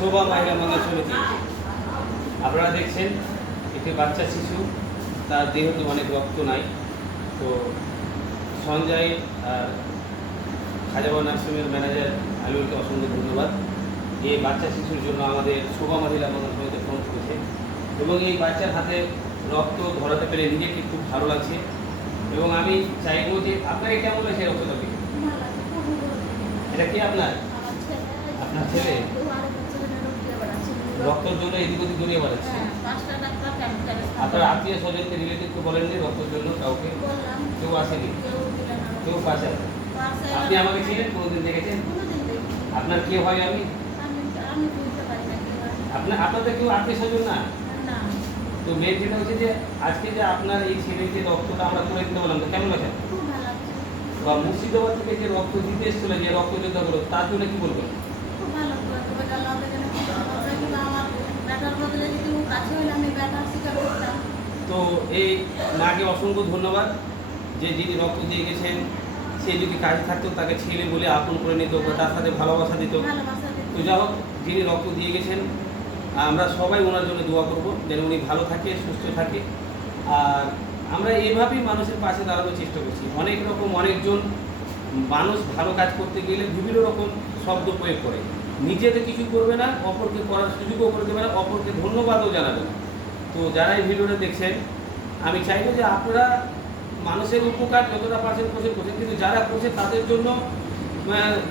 শোভা মহিলা মঙ্গল সমিতি। আপনারা দেখছেন একটি বাচ্চা শিশু, তার দেহতে অনেক রক্ত নাই। তো সঞ্জয় আর খাজাবা নার্সিংয়ের ম্যানেজার আলুলকে অসংখ্য ধন্যবাদ। এই বাচ্চা শিশুর জন্য আমাদের শোভা মহিলা মঙ্গল সমিতি ফোন করেছে এবং এই বাচ্চার হাতে রক্ত ধরাতে পেরে নিজেকে খুব ভালো লাগছে। এবং আমি চাইবো যে আপনাকে কেমন লাগছে রক্তটাকে? এটা কি আপনার আপনার ছেলে? রক্তের জন্য এদিক ওদিক দৌড়িয়ে বেড়াচ্ছে। আপনার আত্মীয় স্বজনকে রিলেটিভকে বলেননি রক্তের জন্য? কাউকে কেউ আসেনি, কেউ পাশে আসে? আপনি আমাকে ছিলেন, কোনোদিন দেখেছেন? আপনার কে হয়? আমি আপনাদের কেউ আত্মীয় স্বজন না? তো মেয়ের যেটা হচ্ছে যে আজকে যে আপনার এই ছেলের যে রক্তটা আমরা করে দিতে বললাম, তো কেমন লাগে? বা মুর্শিদাবাদ থেকে যে রক্ত দিতে এসেছিল, যে রক্তযোদ্ধা গুলো, তার জন্য কি বলবেন? তো এই মাকে অসংখ্য ধন্যবাদ যে যিনি রক্ত দিয়ে গেছেন, সে যদি কাজে থাকতো তাকে ছেলে বলে আপন করে নিত, তার সাথে ভালোবাসা দিত। তো যা হোক, যিনি রক্ত দিয়ে গেছেন, আমরা সবাই ওনার জন্য দোয়া করব যেন উনি ভালো থাকে, সুস্থ থাকে। আর আমরা এইভাবেই মানুষের পাশে দাঁড়ানোর চেষ্টা করছি। অনেক রকম অনেকজন মানুষ ভালো কাজ করতে গেলে বিভিন্ন রকম শব্দ প্রয়োগ করে, নিজেতে কিছু করবে না, অপরকে করার সুযোগও করে দেবে না, অপরকে ধন্যবাদও জানাবে না। তো যারা এই ভিডিওটা দেখছেন, আমি চাইবো যে আপনারা মানুষের উপকার যতটা পারছেন করছেন, কিন্তু যারা করছে তাদের জন্য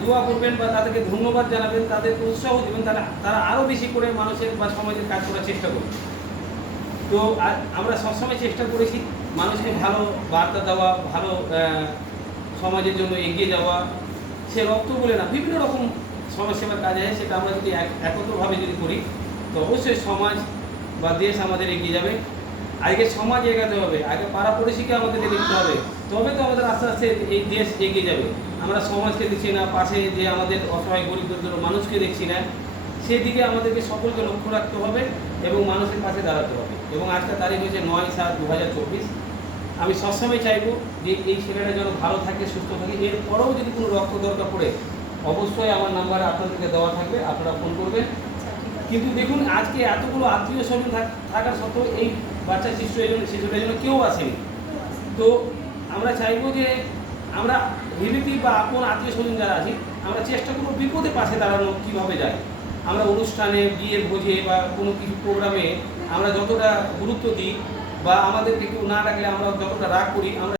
দোয়া করবেন বা তাদেরকে ধন্যবাদ জানাবেন, তাদেরকে উৎসাহ দেবেন, তারা আরও বেশি করে মানুষের বা সমাজের কাজ করার চেষ্টা করবে। তো আমরা সবসময় চেষ্টা করেছি মানুষকে ভালো বার্তা দেওয়া, ভালো সমাজের জন্য এগিয়ে যাওয়া। সে রক্ত বলে না, বিভিন্ন রকম সমাজসেবার কাজে হয়, সেটা আমরা যদি একত্রভাবে যদি করি তো অবশ্যই সমাজ বা দেশ আমাদের এগিয়ে যাবে। আগে সমাজ এগাতে হবে, আগে পাড়া পড়োশিকে আমাদের দেখতে হবে, তবে তো আমাদের আস্তে আস্তে এই দেশ এগিয়ে যাবে। আমরা সমাজকে দেখছি না, পাশে যে আমাদের অসহায় গরিব দরিদ্র মানুষকে দেখছি না, সেই দিকে আমাদেরকে সকলকে লক্ষ্য রাখতে হবে এবং মানুষের পাশে দাঁড়াতে হবে। এবং আজকের তারিখ হচ্ছে 9/7/2024। আমি সবসময় চাইবো যে এই ছেলেটা যেন ভালো থাকে, সুস্থ থাকে। এরপরেও যদি কোনো রক্ত দরকার পড়ে, অবশ্যই আমার নাম্বারে আপনাদেরকে দেওয়া থাকবে, আপনারা ফোন করবেন। কিন্তু দেখুন, আজকে এতগুলো আত্মীয় স্বজন থাকার সত্ত্বেও এই বাচ্চা শিশুটার জন্য কেউ আসেনি। তো আমরা চাইবো যে আমরা রিলেটিভ বা আপন আত্মীয় স্বজন যারা আছি, আমরা চেষ্টা করবো বিপদে পাশে দাঁড়ানো কীভাবে যায়। আমরা অনুষ্ঠানে, বিয়ের ভোজে বা কোনো কিছু প্রোগ্রামে আমরা যতটা গুরুত্ব দিই বা আমাদেরকে কেউ না ডাকলে আমরা যতটা রাগ করি, আমরা